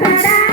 da da da